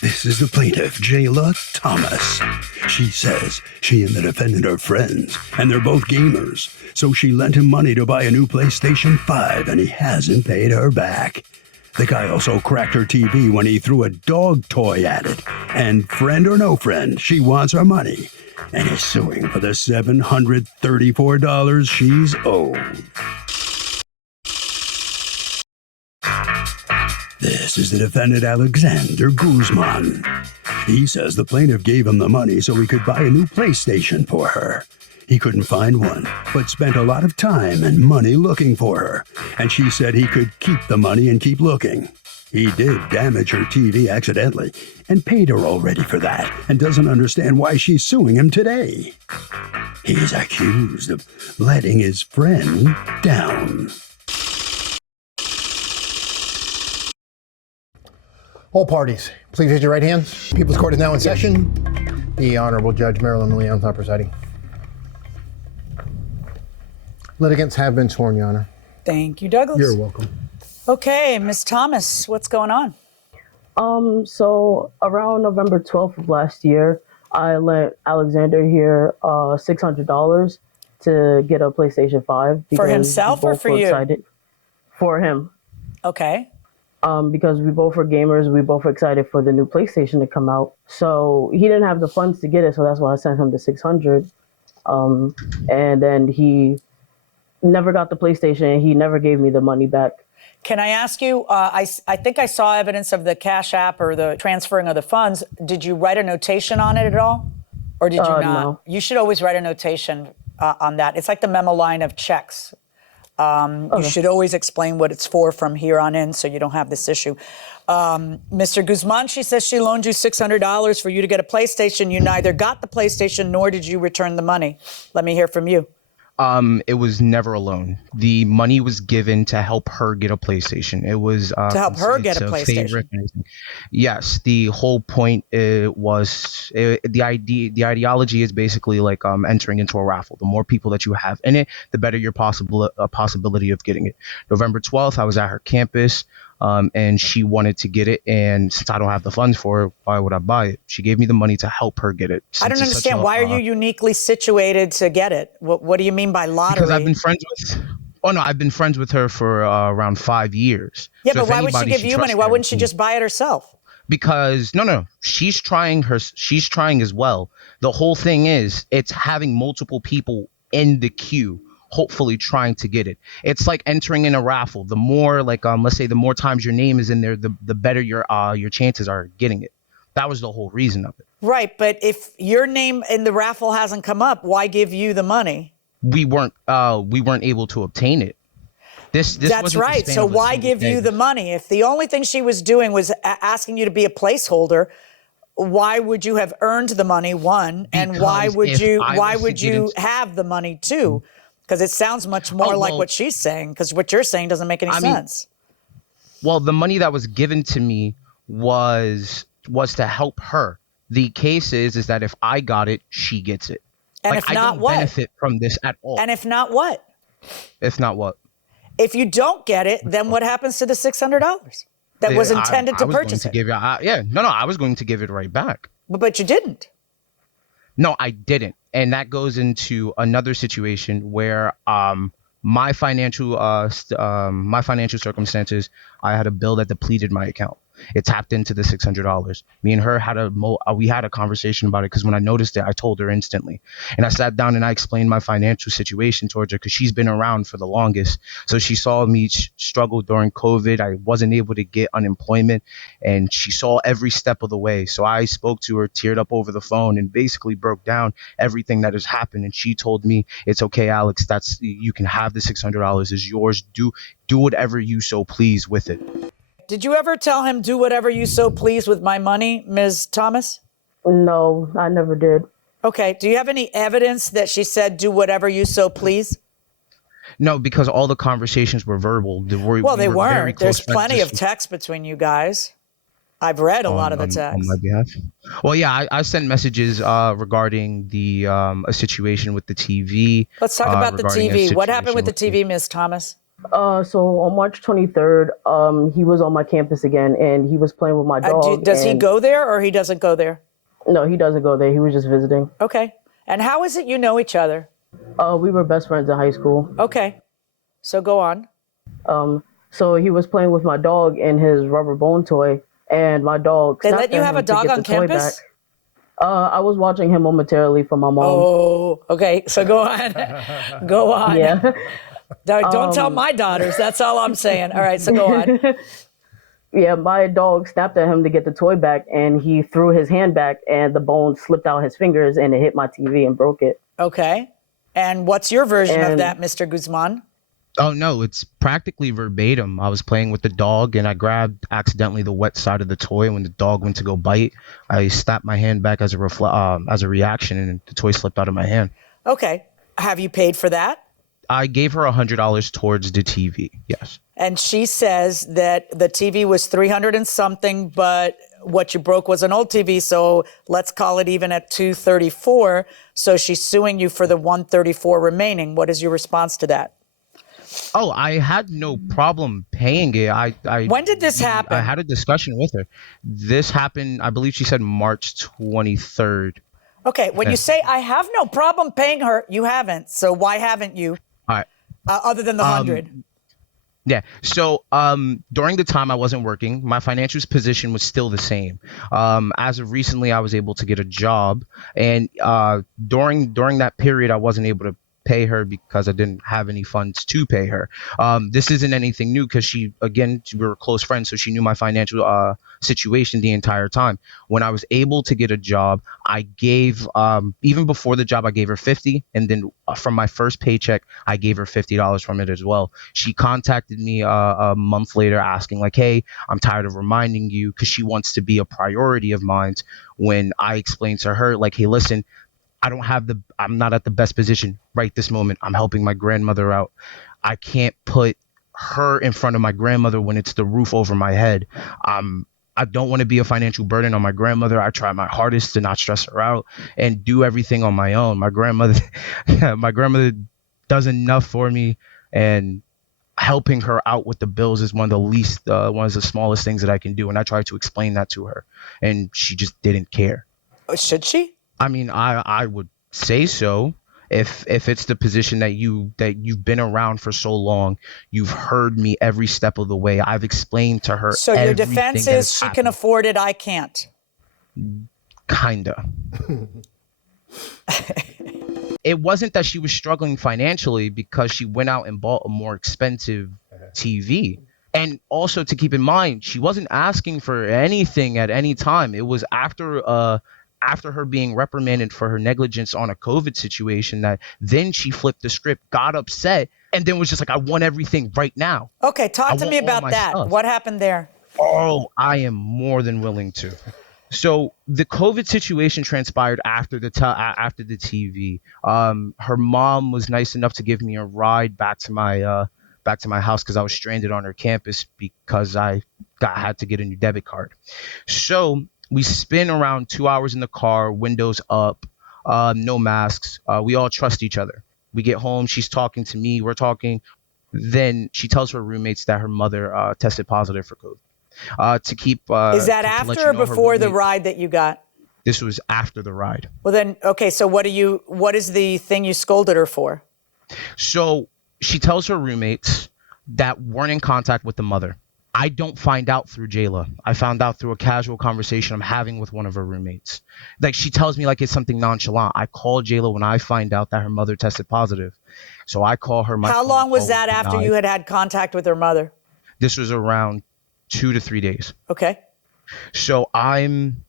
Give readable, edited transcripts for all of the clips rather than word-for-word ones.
This is the plaintiff, Jayla Thomas. She says she and the defendant are friends, and they're both gamers. So she lent him money to buy a new PlayStation 5, and he hasn't paid her back. The guy also cracked her TV when he threw a dog toy at it. And friend or no friend, she wants her money. And is suing for the $734 she's owed. This is the defendant, Alexander Guzman. He says the plaintiff gave him the money so he could buy a new PlayStation for her. He couldn't find one, but spent a lot of time and money looking for her, and she said he could keep the money and keep looking. He did damage her TV accidentally and paid her already for that, and doesn't understand why she's suing him today. He's accused of letting his friend down. All parties, please raise your right hands. People's Court is now in session. The Honorable Judge Marilyn Leon now presiding. Litigants have been sworn, Your Honor. Thank you, Douglas. You're welcome. Okay, Ms. Thomas, what's going on? So around November 12th of last year, I lent Alexander here $600 to get a PlayStation 5. For himself or for you? Excited. For him. Okay. Because we both were gamers, we both were excited for the new PlayStation to come out. So he didn't have the funds to get it, so that's why I sent him the $600. And then he never got the PlayStation, and he never gave me the money back. Can I ask you, I think I saw evidence of the Cash App or the transferring of the funds. Did you write a notation on it at all? Or did you not? No. You should always write a notation on that. It's like the memo line of checks. You should always explain what it's for from here on in so you don't have this issue. Mr. Guzman, she says she loaned you $600 for you to get a PlayStation. You neither got the PlayStation nor did you return the money. Let me hear from you. It was never a loan. The money was given to help her get a PlayStation. It was to help her get a PlayStation. Yes, the whole point was the ideology is basically like entering into a raffle. The more people that you have in it, the better your possibility of getting it. November 12th, I was at her campus. And she wanted to get it, and since I don't have the funds for it, why would I buy it? She gave me the money to help her get it. I don't understand. Why are you uniquely situated to get it? What do you mean by lottery? Because I've been friends with her for around 5 years. Yeah, so but why would she give you money? Why wouldn't she just buy it herself? Because no, she's trying as well. The whole thing is it's having multiple people in the queue, hopefully trying to get it. It's like entering in a raffle. The more let's say the more times your name is in there, the better your chances are getting it. That was the whole reason of it. Right, but if your name in the raffle hasn't come up, why give you the money? We weren't able to obtain it. This That's right. So why give you the money? If the only thing she was doing was asking you to be a placeholder, why would you have earned the money, one? And why would you have the money, two? Because it sounds much more like what she's saying, because what you're saying doesn't make any sense. Well, the money that was given to me was to help her. The case is that if I got it, she gets it. And if not, what? I don't benefit from this at all. And if not, what? If not, what? If you don't get it, then what happens to the $600 that was intended to purchase it? I was going to give it right back. But you didn't. No, I didn't. And that goes into another situation where my financial circumstances, I had a bill that depleted my account. It tapped into the $600. Me and her had a conversation about it, because when I noticed it, I told her instantly. And I sat down and I explained my financial situation towards her, because she's been around for the longest. So she saw me struggle during COVID. I wasn't able to get unemployment, and she saw every step of the way. So I spoke to her, teared up over the phone, and basically broke down everything that has happened. And she told me, "It's okay, Alex. You can have the $600. Is yours. Do whatever you so please with it." Did you ever tell him, do whatever you so please with my money, Ms. Thomas? No, I never did. Okay. Do you have any evidence that she said, do whatever you so please? No, because all the conversations were verbal. They weren't. There's plenty of text between you guys. I've read a lot of the text. On my behalf. Well, yeah, I sent messages regarding a situation with the TV. Let's talk about the TV. What happened with the TV, Ms. Thomas? So on March 23rd, he was on my campus again, and he was playing with my dog. Does he and- go there or he doesn't go there? No, he doesn't go there. He was just visiting. Okay. And how is it you know each other? We were best friends in high school. Okay. So go on. So he was playing with my dog and his rubber bone toy, and my dog. They snapped let you at have him a dog to get on the toy campus? back. I was watching him momentarily from my mom. Oh, okay. So go on. Go on. Yeah. Don't tell my daughters. That's all I'm saying. All right. So go on. Yeah, my dog snapped at him to get the toy back, and he threw his hand back, and the bone slipped out his fingers, and it hit my TV and broke it. Okay. And what's your version of And- that, Mr. Guzman? Oh no, it's practically verbatim. I was playing with the dog and I grabbed accidentally the wet side of the toy. When the dog went to go bite, I slapped my hand back as a reaction, and the toy slipped out of my hand. Okay. Have you paid for that? I gave her $100 towards the TV. Yes. And she says that the TV was 300 and something, but what you broke was an old TV, so let's call it even at 234. So she's suing you for the 134 remaining. What is your response to that? Oh, I had no problem paying it. When did this happen? I had a discussion with her. This happened, I believe she said March 23rd. Okay, when you say I have no problem paying her, you haven't. So why haven't you? All right. Other than the 100. Yeah. So during the time I wasn't working, my financial position was still the same. As of recently, I was able to get a job, and during that period, I wasn't able to pay her because I didn't have any funds to pay her. This isn't anything new because we were close friends, so she knew my financial situation the entire time. When I was able to get a job, I gave, even before the job, I gave her $50, and then from my first paycheck, I gave her $50 from it as well. She contacted me a month later asking like, hey, I'm tired of reminding you, because she wants to be a priority of mine. When I explained to her like, hey, listen, I'm not at the best position right this moment. I'm helping my grandmother out. I can't put her in front of my grandmother when it's the roof over my head. I don't want to be a financial burden on my grandmother. I try my hardest to not stress her out and do everything on my own. My grandmother does enough for me, and helping her out with the bills is one of the smallest things that I can do. And I tried to explain that to her, and she just didn't care. Should she? I mean, I would say so. If it's the position that you've been around for so long, you've heard me every step of the way. I've explained to her. So your defense is she can afford it, I can't. Kinda. It wasn't that she was struggling financially because she went out and bought a more expensive TV. And also to keep in mind, she wasn't asking for anything at any time. It was after her being reprimanded for her negligence on a COVID situation that then she flipped the script, got upset, and then was just like, I want everything right now. Okay, talk to me about that. Stuff. What happened there? Oh, I am more than willing to. So the COVID situation transpired after the TV. Her mom was nice enough to give me a ride back to my house because I was stranded on her campus because I had to get a new debit card. So we spin around 2 hours in the car, windows up, no masks. We all trust each other. We get home. She's talking to me. We're talking. Then she tells her roommates that her mother tested positive for COVID. Is that after or before the ride that you got? This was after the ride. Well then, okay, so what is the thing you scolded her for? So she tells her roommates that weren't in contact with the mother. I don't find out through Jayla. I found out through a casual conversation I'm having with one of her roommates. Like, she tells me like it's something nonchalant. I call Jayla when I find out that her mother tested positive. So I call her. How long was that after you had contact with her mother? This was around 2 to 3 days. Okay. So I'm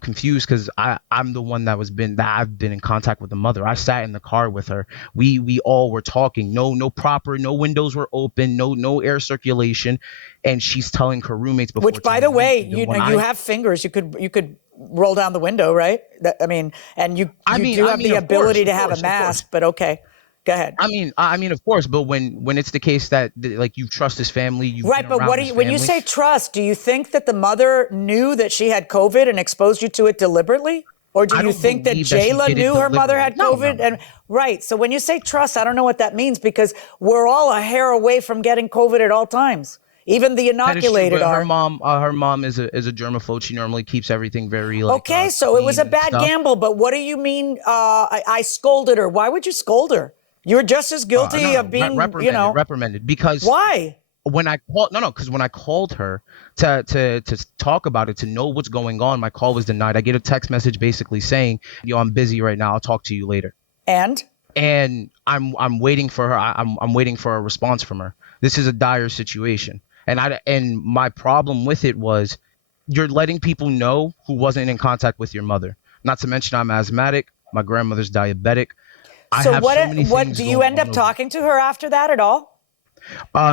confused because I'm the one that I've been in contact with the mother. I sat in the car with her. We all were talking. No windows were open. No air circulation, and she's telling her roommates before. Which, by the way, you have fingers. You could roll down the window, right? And you do have the ability to have a mask. But okay. Go ahead. I mean, of course, but when it's the case that like you trust his family, right? But when you say trust, do you think that the mother knew that she had COVID and exposed you to it deliberately? Or do I you don't think that believe that she Jayla did it knew her mother had deliberately. COVID? No. And right. So when you say trust, I don't know what that means because we're all a hair away from getting COVID at all times. Even the That is true, inoculated but are. her mom is a germaphobe. She normally keeps everything very Okay, so it was clean a and bad stuff. gamble, but what do you mean I scolded her? Why would you scold her? You're just as guilty of being, reprimanded because why? when I called, because when I called her to talk about it, to know what's going on, my call was denied. I get a text message basically saying, "Yo, I'm busy right now. I'll talk to you later." And I'm waiting for her. I'm waiting for a response from her. This is a dire situation, and my problem with it was you're letting people know who wasn't in contact with your mother. Not to mention I'm asthmatic. My grandmother's diabetic. I so have so many what things do you going end up on. talking to her after that at all?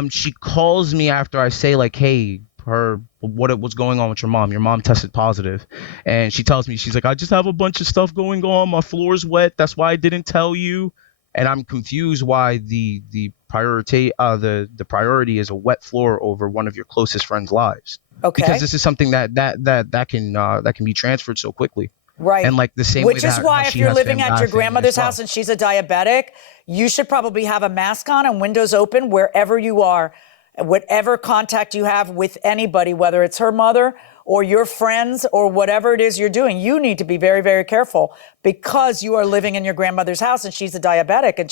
She calls me after I say like, "Hey, what's going on with your mom? Your mom tested positive," and she tells me, she's like, "I just have a bunch of stuff going on. My floor's wet. That's why I didn't tell you." And I'm confused why the priority is a wet floor over one of your closest friends' lives. Okay. Because this is something that can be transferred so quickly. Right. And like the same Which way is that why how if she you're has living at your family grandmother's as well. house and she's a diabetic, you should probably have a mask on and windows open wherever you are, whatever contact you have with anybody, whether it's her mother or your friends or whatever it is you're doing. You need to be very, very careful because you are living in your grandmother's house and she's a diabetic. And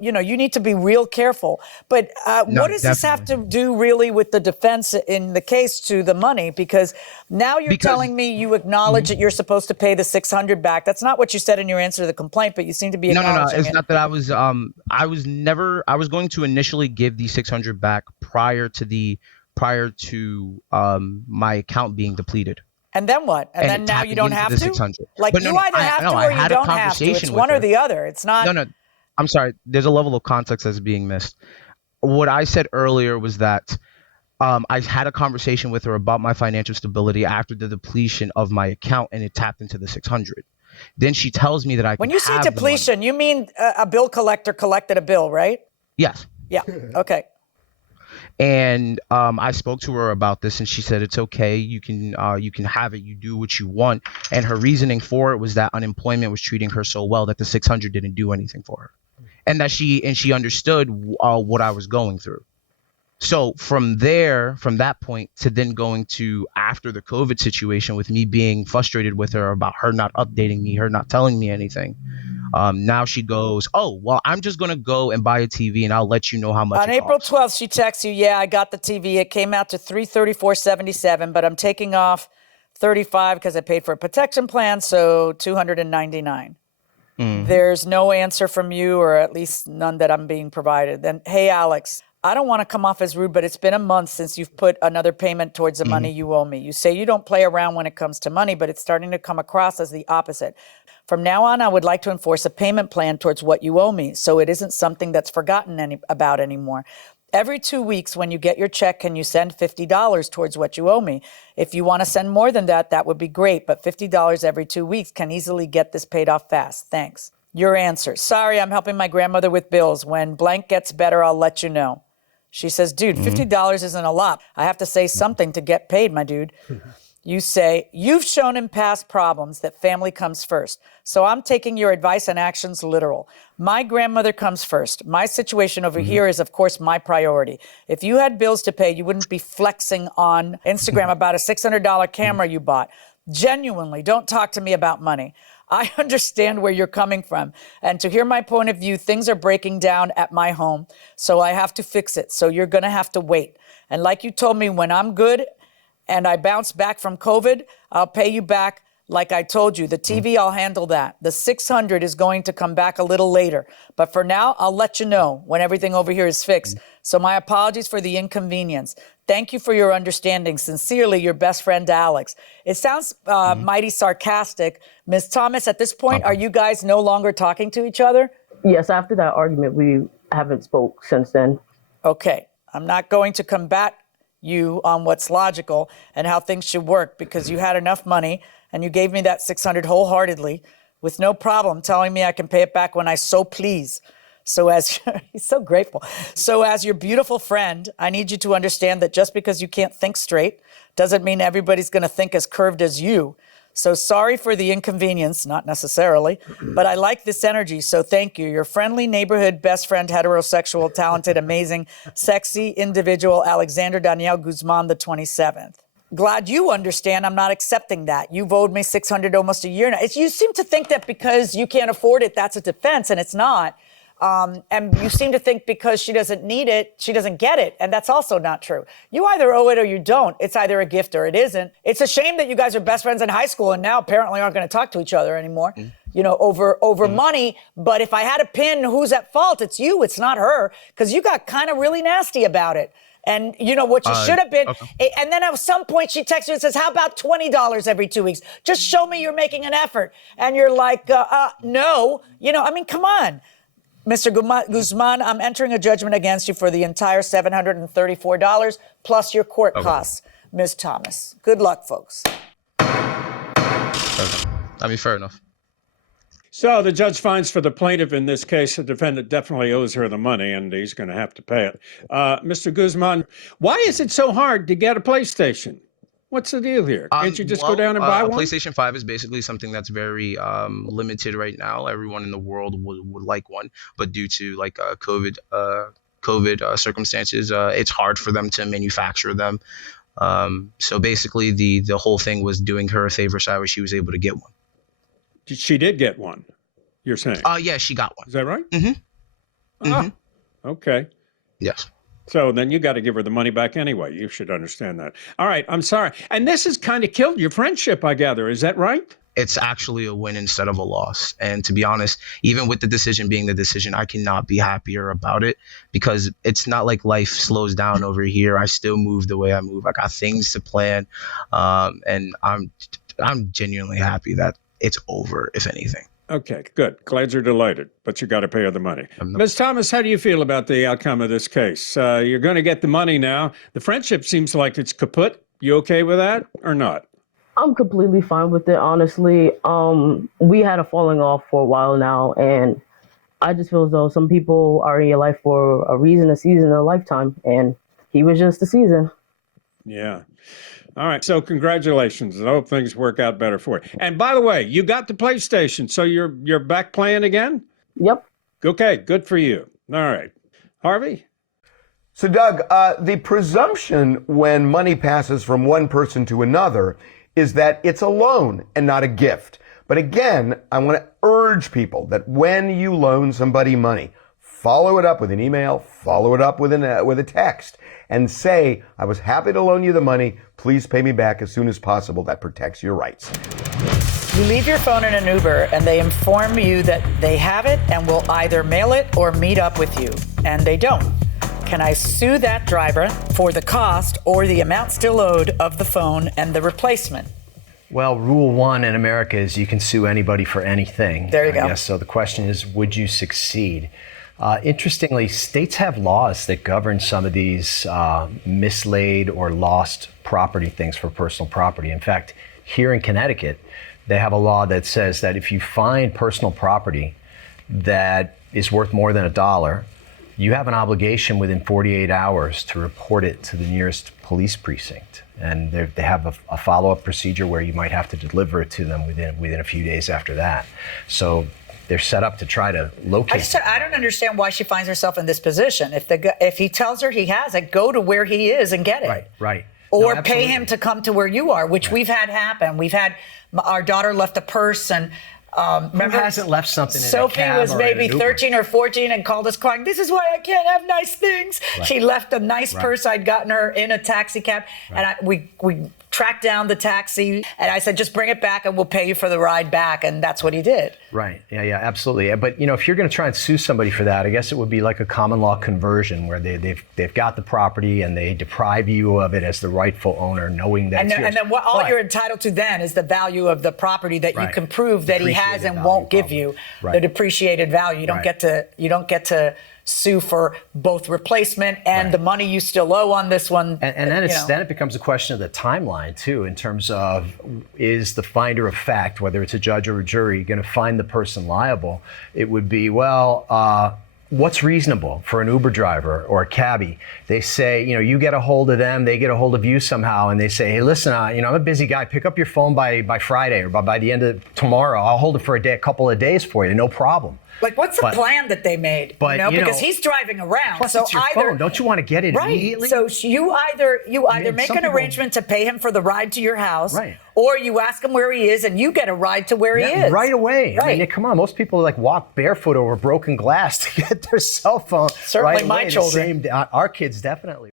you need to be real careful. But No, what does this have to do really with the defense in the case to the money? Because now you're telling me you acknowledge that you're supposed to pay the $600 back. That's not what you said in your answer to the complaint, but you seem to be No. acknowledging It's it. not that I was going to initially give the 600 back prior to my account being depleted. And then what? And then now tapping you don't into have the to? 600. Like But you no, either have to I or you had a don't have to. It's conversation with one or her. the other. It's not. No, I'm sorry. There's a level of context that's being missed. What I said earlier was that I had a conversation with her about my financial stability after the depletion of my account, and it tapped into the 600. Then she tells me that I When can you say have the money. depletion, you mean a bill collector collected a bill, right? Yes. Yeah. Okay. And I spoke to her about this, and she said it's okay. You can have it. You do what you want. And her reasoning for it was that unemployment was treating her so well that the 600 didn't do anything for her, and that she understood what I was going through. So from that point to then going to after the COVID situation with me being frustrated with her about her not updating me, her not telling me anything. Now she goes, "Oh, well, I'm just going to go and buy a TV and I'll let you know how much On it April costs." 12th, she texts you, "Yeah, I got the TV. It came out to $334.77, but I'm taking off $35 because I paid for a protection plan, so $299. There's no answer from you, or at least none that I'm being provided. Then, hey, Alex, I don't want to come off as rude, but it's been a month since you've put another payment towards the money you owe me. You say you don't play around when it comes to money, but it's starting to come across as the opposite. From now on, I would like to enforce a payment plan towards what you owe me, so it isn't something that's forgotten about anymore. Every 2 weeks when you get your check, can you send $50 towards what you owe me? If you want to send more than that, that would be great, but $50 every 2 weeks can easily get this paid off fast. Thanks." Your answer: "Sorry, I'm helping my grandmother with bills. When blank gets better, I'll let you know." She says, "Dude, $50 isn't a lot. I have to say something to get paid, my dude." You say, "You've shown in past problems that family comes first. So I'm taking your advice and actions literal. My grandmother comes first. My situation over here is, of course, my priority. If you had bills to pay, you wouldn't be flexing on Instagram about a $600 camera you bought. Genuinely, don't talk to me about money. I understand where you're coming from. And to hear my point of view, things are breaking down at my home. So I have to fix it. So you're going to have to wait. And like you told me, when I'm good and I bounce back from COVID, I'll pay you back like I told you. The TV, I'll handle that. The 600 is going to come back a little later. But for now, I'll let you know when everything over here is fixed. So my apologies for the inconvenience. Thank you for your understanding. Sincerely, your best friend, Alex." It sounds mighty sarcastic. Ms. Thomas, at this point, are you guys no longer talking to each other? Yes, after that argument, we haven't spoke since then. Okay. I'm not going to combat you on what's logical and how things should work, because you had enough money and you gave me that 600 wholeheartedly with no problem, telling me I can pay it back when I so please. So as he's so grateful. So as your beautiful friend, I need you to understand that just because you can't think straight doesn't mean everybody's going to think as curved as you. So sorry for the inconvenience, not necessarily, but I like this energy, so thank you. Your friendly neighborhood best friend, heterosexual, talented, amazing, sexy individual, Alexander Daniel Guzman, the 27th. Glad you understand I'm not accepting that. You've owed me $600 almost a year now. You seem to think that because you can't afford it, that's a defense, and it's not. And you seem to think because she doesn't need it, she doesn't get it. And that's also not true. You either owe it or you don't. It's either a gift or it isn't. It's a shame that you guys are best friends in high school and now apparently aren't going to talk to each other anymore, over money. But if I had to pin who's at fault, it's you, it's not her, because you got kind of really nasty about it. And you know what you should have been. Okay. And then at some point she texts you and says, how about $20 every 2 weeks? Just show me you're making an effort. And you're like, no, come on. Mr. Guzman, I'm entering a judgment against you for the entire $734 plus your court costs, Ms. Thomas. Good luck, folks. Fair enough. So the judge finds for the plaintiff in this case, the defendant definitely owes her the money and he's going to have to pay it. Mr. Guzman, why is it so hard to get a PlayStation? What's the deal here? Can't you just go down and buy one? PlayStation 5 is basically something that's very limited right now. Everyone in the world would like one, but due to COVID circumstances, it's hard for them to manufacture them. So basically, the whole thing was doing her a favor, so she was able to get one. She did get one, you're saying? Yeah, she got one. Is that right? Mm-hmm. Okay. Yes. So then you got to give her the money back anyway. You should understand that. All right, I'm sorry. And this has kind of killed your friendship, I gather. Is that right? It's actually a win instead of a loss. And to be honest, even with the decision being the decision, I cannot be happier about it because it's not like life slows down over here. I still move the way I move. I got things to plan. And I'm genuinely happy that it's over, if anything. Okay, good. Glad you're delighted, but you got to pay her the money. Ms. Thomas, how do you feel about the outcome of this case? You're going to get the money now. The friendship seems like it's kaput. You okay with that or not? I'm completely fine with it, honestly. We had a falling off for a while now, and I just feel as though some people are in your life for a reason, a season, a lifetime, and he was just a season. Yeah. All right. So congratulations. I hope things work out better for you. And by the way, you got the PlayStation, so you're back playing again? Yep. Okay. Good for you. All right. Harvey? So, Doug, the presumption when money passes from one person to another is that it's a loan and not a gift. But again, I want to urge people that when you loan somebody money, follow it up with an email, follow it up with a text, and say, I was happy to loan you the money. Please pay me back as soon as possible. That protects your rights. You leave your phone in an Uber and they inform you that they have it and will either mail it or meet up with you, and they don't. Can I sue that driver for the cost or the amount still owed of the phone and the replacement? Well, rule one in America is you can sue anybody for anything. There you go. Yes, so the question is, would you succeed? Interestingly, states have laws that govern some of these mislaid or lost property things for personal property. In fact, here in Connecticut, they have a law that says that if you find personal property that is worth more than $1, you have an obligation within 48 hours to report it to the nearest police precinct. And they have a follow-up procedure where you might have to deliver it to them within a few days after that. So they're set up to try to locate. I don't understand why she finds herself in this position. If he tells her he has it, go to where he is and get it. Right. Or pay him to come to where you are, which we've had happen. We've had our daughter left a purse and. Remember, who hasn't left something in Sophie a cab was or maybe in an 13 or 14 and called us crying, this is why I can't have nice things. Right. She left a nice purse I'd gotten her in a taxi cab. And we tracked down the taxi and I said, just bring it back and we'll pay you for the ride back. And that's what he did. Right. Yeah, absolutely. But, if you're going to try and sue somebody for that, I guess it would be like a common law conversion where they've got the property and they deprive you of it as the rightful owner, knowing that and then all you're entitled to then is the value of the property that you can prove that he has and won't give you the depreciated value. You don't get to sue for both replacement and the money you still owe on this one. And then it becomes a question of the timeline too, in terms of, is the finder of fact, whether it's a judge or a jury, going to find the person liable? It would be, what's reasonable for an Uber driver or a cabbie? They say, you get a hold of them, they get a hold of you somehow, and they say, hey, listen, I'm a busy guy. Pick up your phone by Friday or by the end of tomorrow. I'll hold it for a couple of days for you, no problem. Like, what's the plan that they made? Because he's driving around. Plus, so it's your phone. Don't you want to get it immediately? So you either make an arrangement to pay him for the ride to your house, or you ask him where he is and you get a ride to where he is. Right away. Right. I mean, come on. Most people walk barefoot over broken glass to get their cell phone. Certainly right away. my children. Our kids definitely.